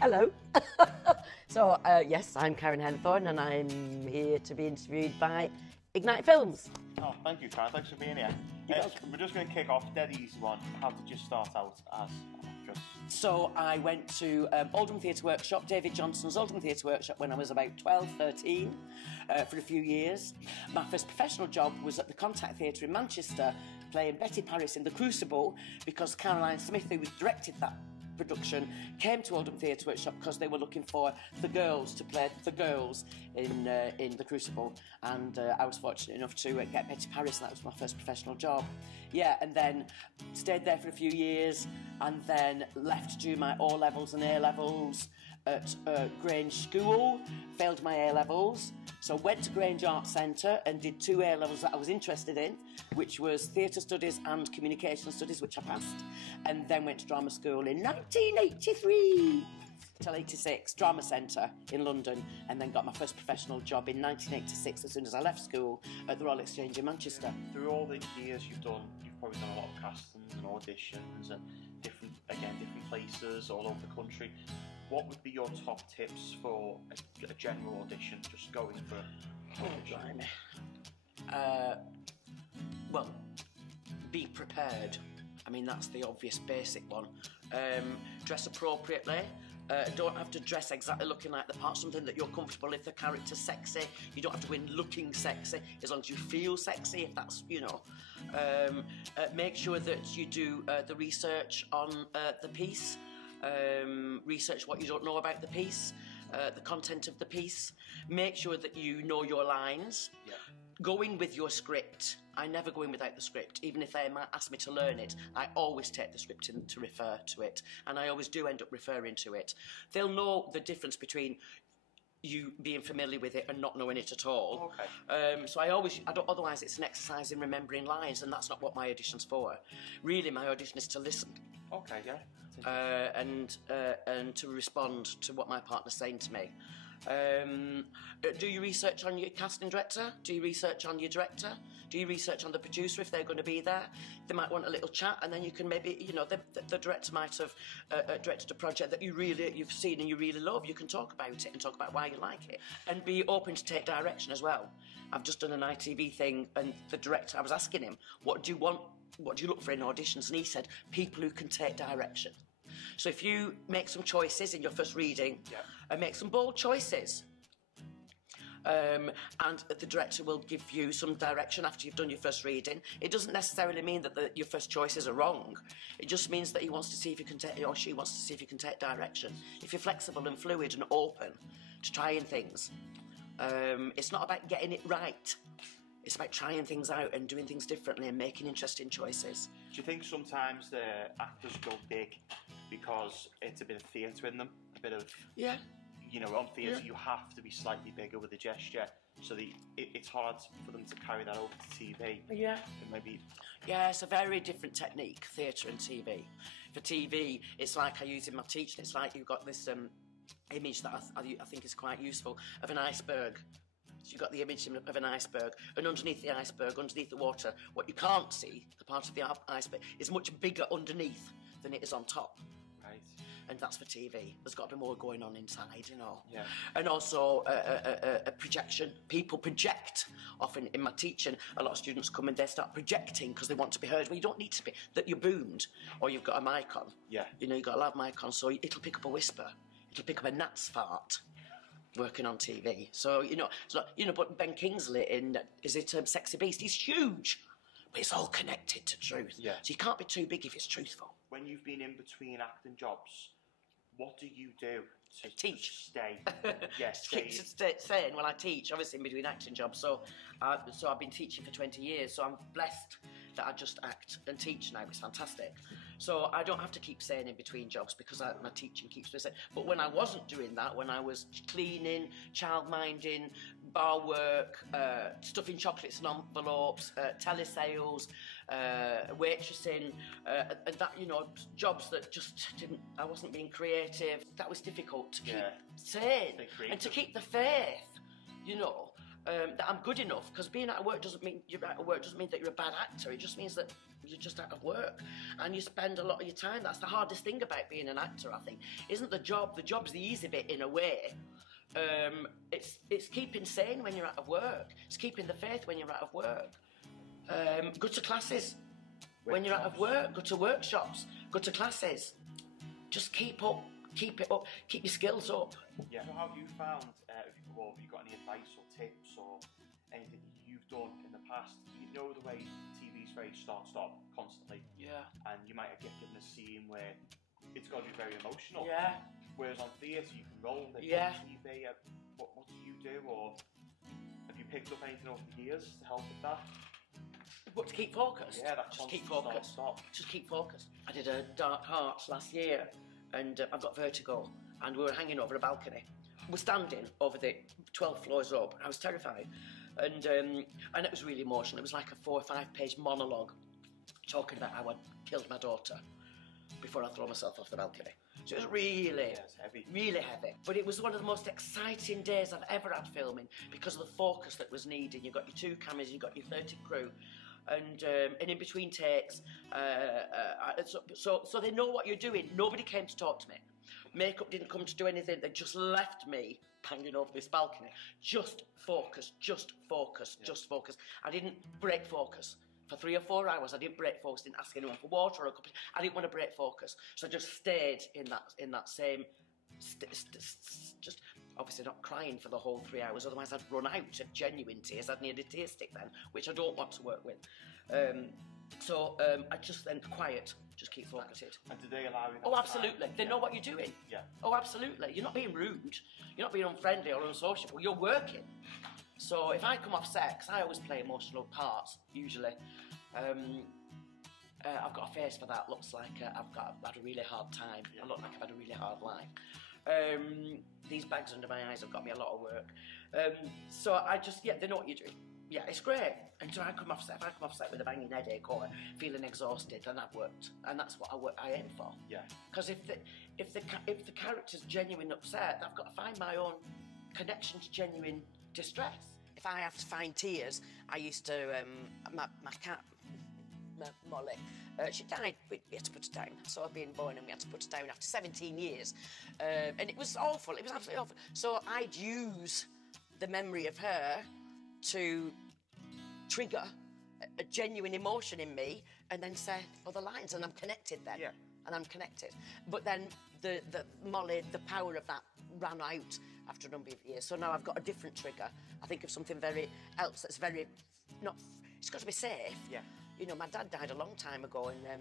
Hello. So, yes, I'm Karen Henthorn and I'm here to be interviewed by Ignite Films. Oh, thank you, Karen. Thanks for being here. We're just going to kick off, dead easy one. How did you start out as an actress? So I went to Oldham Theatre Workshop, David Johnson's Oldham Theatre Workshop, when I was about 12, 13, for a few years. My first professional job was at the Contact Theatre in Manchester, playing Betty Paris in The Crucible, because Caroline Smith, who directed that production, came to Oldham Theatre Workshop because they were looking for the girls to play the girls in The Crucible, and I was fortunate enough to get Betty Paris, and that was my first professional job. Yeah, and then stayed there for a few years, and then left to do my O-levels and A-levels at Grange School, failed my A-levels, so went to Grange Arts Centre and did 2 A-levels that I was interested in, which was Theatre Studies and Communication Studies, which I passed, and then went to drama school in 1983 till 86, Drama Centre in London, and then got my first professional job in 1986 as soon as I left school at the Royal Exchange in Manchester. Through all the years you've probably done a lot of castings and auditions and different places all over the country. What would be your top tips for a general audition, just going for an audition? Well, be prepared. I mean, that's the obvious basic one. Dress appropriately. Don't have to dress exactly looking like the part, something that you're comfortable. If the character's sexy, you don't have to go in looking sexy, as long as you feel sexy, if that's, you know. Make sure that you do the research on the piece. Research what you don't know about the piece, the content of the piece. Make sure that you know your lines. Yeah. Go in with your script. I never go in without the script. Even if they might ask me to learn it, I always take the script in to refer to it, and I always do end up referring to it. They'll know the difference between you being familiar with it and not knowing it at all. Okay. So otherwise it's an exercise in remembering lines, and that's not what my audition's for. Really, my audition is to listen. Okay, yeah. And to respond to what my partner's saying to me. Do your research on your casting director? Do your research on your director? Do your research on the producer if they're going to be there? They might want a little chat, and then you can maybe, you know, the director might have directed a project that you've seen and you really love. You can talk about it and talk about why you like it, and be open to take direction as well. I've just done an ITV thing, and the director, I was asking him, what do you want? What do you look for in auditions? And he said, people who can take direction. So if you make some choices in your first reading, and make some bold choices, and the director will give you some direction after you've done your first reading. It doesn't necessarily mean that your first choices are wrong. It just means that he wants to see if you can take, or she wants to see if you can take direction. If you're flexible and fluid and open to trying things, it's not about getting it right. It's about trying things out and doing things differently and making interesting choices. Do you think sometimes the actors go big because it's a bit of theatre in them? A bit of... Yeah. You know, on theatre you have to be slightly bigger with the gesture, so that it's hard for them to carry that over to TV. Yeah. Maybe... Yeah, it's a very different technique, theatre and TV. For TV, it's like I use in my teaching, it's like you've got this image that I think is quite useful, of an iceberg. So you've got the image of an iceberg, and underneath the iceberg, underneath the water, what you can't see, the part of the iceberg, is much bigger underneath than it is on top. Right. And that's for TV. There's got to be more going on inside, you know. Yeah. And also a projection. People project. Often in my teaching, a lot of students come and they start projecting because they want to be heard. Well, you don't need to be. That you're boomed, or you've got a mic on. Yeah. You know, you've got a loud mic on, so it'll pick up a whisper. It'll pick up a gnat's fart. Working on TV, so but Ben Kingsley in Sexy Beast, he's huge, but it's all connected to truth. Yeah. So you can't be too big if it's truthful. When you've been in between acting jobs, what do you do to teach? Stay. Yes. Saying, well, I teach obviously in between acting jobs, so I've been teaching for 20 years, so I'm blessed that I just act and teach now. It's fantastic. So I don't have to keep saying in between jobs because my teaching keeps me saying. But when I wasn't doing that, when I was cleaning, childminding, bar work, stuffing chocolates in envelopes, telesales, waitressing, and that, you know, jobs that just I wasn't being creative. That was difficult to keep sane and to keep the faith, you know. that I'm good enough, because being out of work doesn't mean you're out of work, doesn't mean that you're a bad actor. It just means that you're just out of work and you spend a lot of your time. That's the hardest thing about being an actor, I think. Isn't the job? The job's the easy bit in a way. It's keeping sane when you're out of work. It's keeping the faith when you're out of work. Go to classes when you're out of work. Go to workshops. Go to classes. Just keep it up. Keep your skills up. Yeah. So how have you found? Have you got any advice or tips or anything you've done in the past? You know the way TV's very start-stop constantly. Yeah. And you might get given a scene where it's got to be very emotional. Yeah. Whereas on theatre you can roll with it. Yeah. TV, what do you do, or have you picked up anything over the years to help with that? But to keep focused. Yeah, that just keep focused. Stop. Just keep focused. I did a Dark Hearts last year, and I've got vertigo, and we were hanging over a balcony. We're standing over the 12 floors up. I was terrified, and it was really emotional. It was like a 4 or 5 page monologue talking about how I'd killed my daughter before I threw myself off the balcony. So it was really, heavy. Really heavy. But it was one of the most exciting days I've ever had filming because of the focus that was needed. You've got your 2 cameras, you've got your 30 crew, and in between takes, so they know what you're doing. Nobody came to talk to me. Makeup didn't come to do anything. They just left me hanging over this balcony. Just focus, just focus, just focus. I didn't break focus. For 3 or 4 hours, I didn't break focus, didn't ask anyone for water or a cup of tea. I didn't want to break focus. So I just stayed in that same, just obviously not crying for the whole 3 hours, otherwise I'd run out of genuine tears. I'd need a tear stick then, which I don't want to work with. I just then quiet, just keep focused. And do they allow you that Oh, absolutely. time? They know what you're doing. Yeah. Oh, absolutely. You're not being rude. You're not being unfriendly or unsociable. You're working. So if I come off set, 'cause I always play emotional parts, usually, I've got a face for that. Looks like I've had a really hard time. I look like I've had a really hard life. These bags under my eyes have got me a lot of work. So I just, they know what you're doing. Yeah, it's great. And so if I come off set with a banging headache or feeling exhausted, then I've worked. And that's what I aim for. Yeah. Because if the character's genuine upset, I've got to find my own connection to genuine distress. If I have to find tears, I used to, my cat, Molly, she died, we had to put her down. So I'd been born and we had to put her down after 17 years. And it was awful, it was absolutely awful. So I'd use the memory of her to trigger a genuine emotion in me and then say other lines, and I'm connected then. Yeah. And I'm connected. But then the Molly, the power of that ran out after a number of years. So now I've got a different trigger. I think of something very else that's very, it's got to be safe. Yeah. You know, my dad died a long time ago, and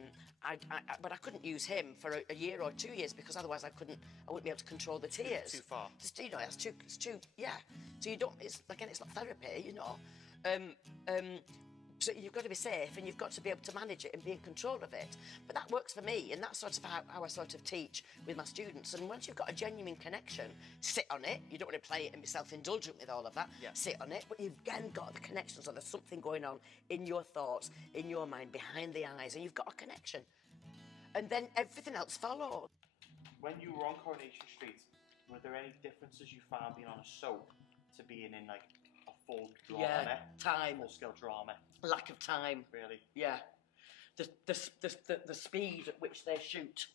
but I couldn't use him for a year or 2 years because otherwise I wouldn't be able to control the tears. Too far. Just, you know, it's too, yeah. So you don't, it's not therapy, you know. So you've got to be safe and you've got to be able to manage it and be in control of it. But that works for me, and that's sort of how I sort of teach with my students. And once you've got a genuine connection, sit on it. You don't want to play it and be self-indulgent with all of that. Yeah. Sit on it, but you've again got the connection, so there's something going on in your thoughts, in your mind, behind the eyes, and you've got a connection. And then everything else follows. When you were on Coronation Street, were there any differences you found being on a soap to being in like a full drama? Yeah, time. Full-scale drama. Lack of time. Really? Yeah. The speed at which they shoot.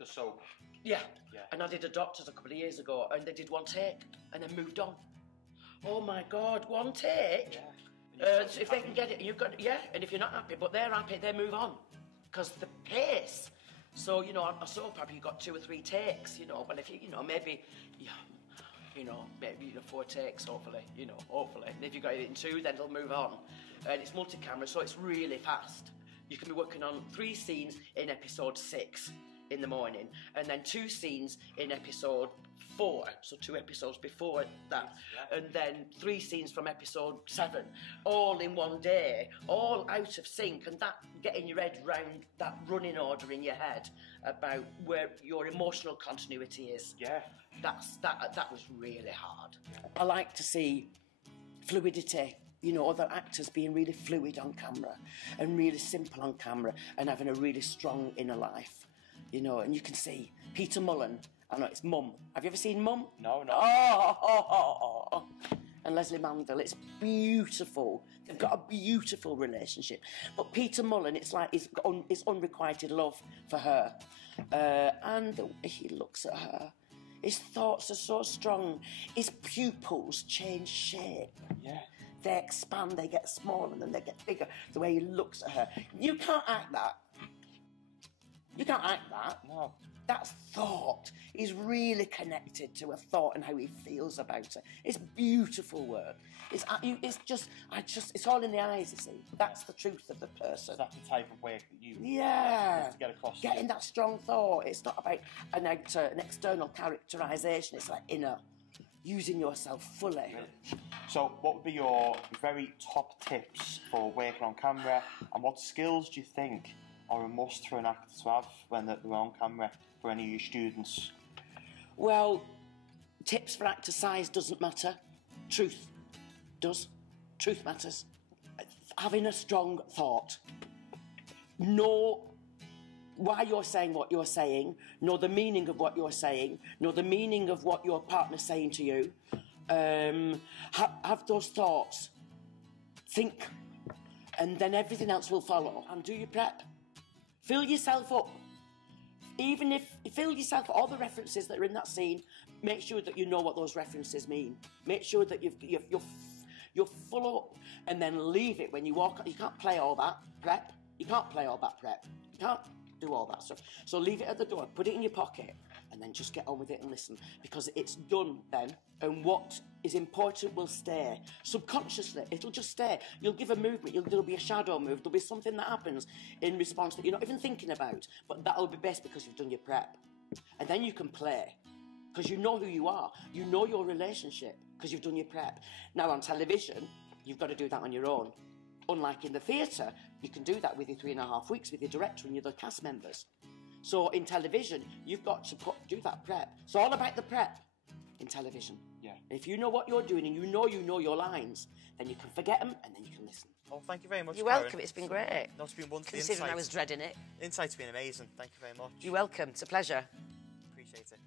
The soap. Yeah. Yeah. And I did a Doctors a couple of years ago, and they did one take and then moved on. Oh my God, one take? Yeah. So if they can get it, you've got, and if you're not happy, but they're happy, they move on. Because the pace. So, you know, on a soap opera, you've got 2 or 3 takes, you know, but if maybe 4 takes, hopefully. And if you've got it in 2, then it'll move on. And it's multi-camera, so it's really fast. You can be working on 3 scenes in episode 6 in the morning, and then 2 scenes in episode 4, so 2 episodes before that, and then 3 scenes from episode 7, all in one day, all out of sync, and that getting your head round that running order in your head about where your emotional continuity is. Yeah. That was really hard. I like to see fluidity. You know, other actors being really fluid on camera and really simple on camera and having a really strong inner life, you know. And you can see Peter Mullen, I know it's Mum. Have you ever seen Mum? No. Oh. and Leslie Manville. It's beautiful. They've got a beautiful relationship. But Peter Mullen, it's like it's unrequited love for her. And the way he looks at her, his thoughts are so strong. His pupils change shape. Yeah. They expand, they get smaller, and then they get bigger. The way he looks at her. You can't act that. You can't act that. No. That's thought. He's really connected to a thought and how he feels about it. It's beautiful work. It's all in the eyes, you see. That's the truth of the person. That's the type of work that you to get across. Getting that strong thought. It's not about an external characterisation. It's like inner, using yourself fully. So, what would be your very top tips for working on camera, and what skills do you think are a must for an actor to have when they're on camera for any of your students? Well, tips for actor size doesn't matter. Truth does. Truth matters. Having a strong thought. Know why you're saying what you're saying. Know the meaning of what you're saying. Know the meaning of what your partner's saying to you. Have those thoughts. Think. And then everything else will follow. And do your prep. Fill yourself up. Even if you fill yourself up, all the references that are in that scene, make sure that you know what those references mean. Make sure that you're full up, and then leave it when you walk. You can't play all that prep. You can't play all that prep. You can't do all that stuff. So leave it at the door, put it in your pocket, and then just get on with it and listen, because it's done then, and what is important will stay. Subconsciously, it'll just stay. You'll give a movement, there'll be a shadow move, there'll be something that happens in response that you're not even thinking about, but that'll be best because you've done your prep. And then you can play, because you know who you are, you know your relationship, because you've done your prep. Now on television, you've got to do that on your own. Unlike in the theatre, you can do that with your 3.5 weeks with your director and your other cast members. So in television, you've got to do that prep. It's all about the prep in television. Yeah. If you know what you're doing and you know your lines, then you can forget them and then you can listen. Well, thank you very much, You're Karen. welcome. It's been great. No, it's been wonderful. Considering I was dreading it. Insight's been amazing. Thank you very much. You're welcome. It's a pleasure. Appreciate it.